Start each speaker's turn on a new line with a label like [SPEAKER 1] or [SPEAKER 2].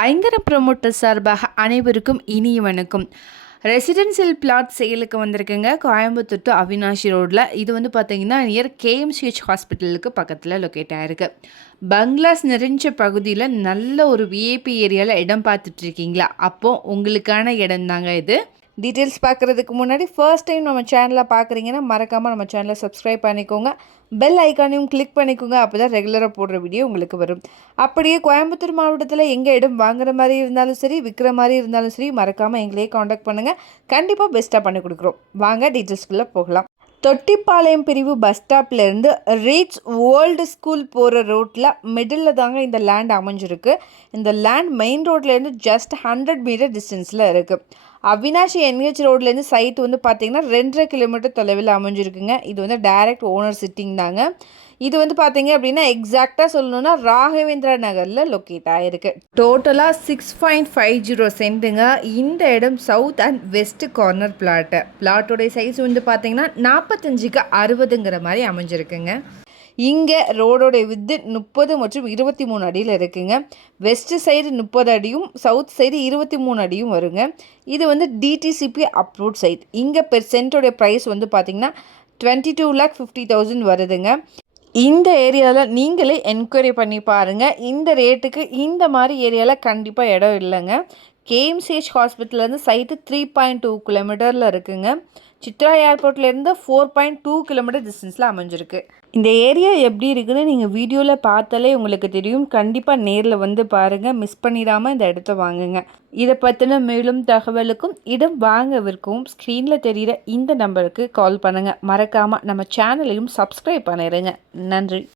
[SPEAKER 1] ஐங்கர promoter சார்பாக அனைவருக்கும் இனிய வணக்கம். ரெசிடென்சியல் பிளாட் சேலுக்கு வந்திருக்குங்க. கோயம்புத்தூர் டு அவினாஷி ரோட்டில் இது வந்து பார்த்தீங்கன்னா நியர் கேஎம்சிஹெச் ஹாஸ்பிட்டலுக்கு பக்கத்தில் லொக்கேட் ஆகிருக்கு பங்களாஸ் நிறைஞ்ச பகுதியில் நல்ல ஒரு விஏபி ஏரியாவில் இடம் பார்த்துட்ருக்கீங்களா அப்போது உங்களுக்கான இடம் தாங்க இது. டீட்டெயில்ஸ் பார்க்குறதுக்கு முன்னாடி ஃபர்ஸ்ட் டைம் நம்ம சேனலை பார்க்குறீங்கன்னா மறக்காமல் நம்ம சேனலை சப்ஸ்கிரைப் பண்ணிக்கோங்க. பெல் ஐக்கானையும் கிளிக் பண்ணிக்கோங்க அப்போ தான் ரெகுலராக போடுற வீடியோ உங்களுக்கு வரும். அப்படியே கோயம்புத்தூர் மாவட்டத்தில் எங்கே இடம் வாங்குற மாதிரி இருந்தாலும் சரி விற்கிற மாதிரி இருந்தாலும் சரி மறக்காமல் எங்களையே காண்டாக்ட் பண்ணுங்கள் கண்டிப்பாக பெஸ்ட்டாக பண்ணி கொடுக்குறோம். வாங்க டீட்டெயில்ஸ்குள்ளே போகலாம். தொட்டிப்பாளையம் பிரிவு பஸ் ஸ்டாப்லேருந்து ரீச் வேர்ல்டு ஸ்கூல் போகிற ரோட்டில் மிடில் தாங்க இந்த லேண்ட் அமைஞ்சிருக்கு. இந்த லேண்ட் மெயின் ரோட்லேருந்து ஜஸ்ட் ஹண்ட்ரட் மீட்டர் டிஸ்டன்ஸில் இருக்குது அவினாஷி என்ஹெச் ரோட்லேருந்து சைட் வந்து பார்த்திங்கன்னா ரெண்டரை கிலோமீட்டர் தொலைவில் அமைஞ்சிருக்குங்க. இது வந்து டைரக்ட் ஓனர் சிட்டிங் தாங்க. இது வந்து பார்த்தீங்க அப்படின்னா எக்ஸாக்டாக சொல்லணும்னா ராகவேந்திரா நகரில் லொக்கேட் ஆகிருக்கு டோட்டலாக சிக்ஸ் பாயிண்ட் ஃபைவ் ஜீரோ சென்ட்டுங்க இந்த இடம் south and west corner plot பிளாட்டோடைய size வந்து பார்த்தீங்கன்னா நாற்பத்தஞ்சுக்கு அறுபதுங்கிற மாதிரி அமைஞ்சிருக்குங்க. இங்கே ரோடோடைய வித்து முப்பது மற்றும் இருபத்தி மூணு அடியில் இருக்குங்க. வெஸ்ட் சைடு முப்பது அடியும் சவுத் சைடு இருபத்தி மூணு அடியும் வருங்க. இது வந்து டிடிசிபி அப்ரூவ் சைட் இங்கே பெர் சென்ட்டோடைய ப்ரைஸ் வந்து பார்த்திங்கன்னா twenty two lakh fifty thousand வருதுங்க. இந்த ஏரியாவில் நீங்களே என்கொயரி பண்ணி பாருங்கள் இந்த ரேட்டுக்கு இந்த மாதிரி ஏரியாவில் கண்டிப்பாக இடம் இல்லைங்க. கேஎம்சிஹெச் ஹாஸ்பிட்டல்லேருந்து சைட்டு த்ரீ பாயிண்ட் டூ கிலோமீட்டரில் இருக்குங்க. சித்ரா ஏர்போர்ட்லேருந்து ஃபோர் பாயிண்ட் டூ கிலோமீட்டர் டிஸ்டன்ஸில் அமைஞ்சிருக்கு. இந்த ஏரியா எப்படி இருக்குன்னு நீங்கள் வீடியோவில் பார்த்தாலே உங்களுக்கு தெரியும். கண்டிப்பாக நேரில் வந்து பாருங்கள் மிஸ் பண்ணிடாமல் இந்த இடத்த வாங்குங்க. இதை பற்றின மேலும் தகவலுக்கும் இடம் வாங்க விற்கவும் ஸ்க்ரீனில் தெரிகிற இந்த நம்பருக்கு கால் பண்ணுங்கள் மறக்காமல் நம்ம சேனலையும் சப்ஸ்கிரைப் பண்ணிடுங்க நன்றி.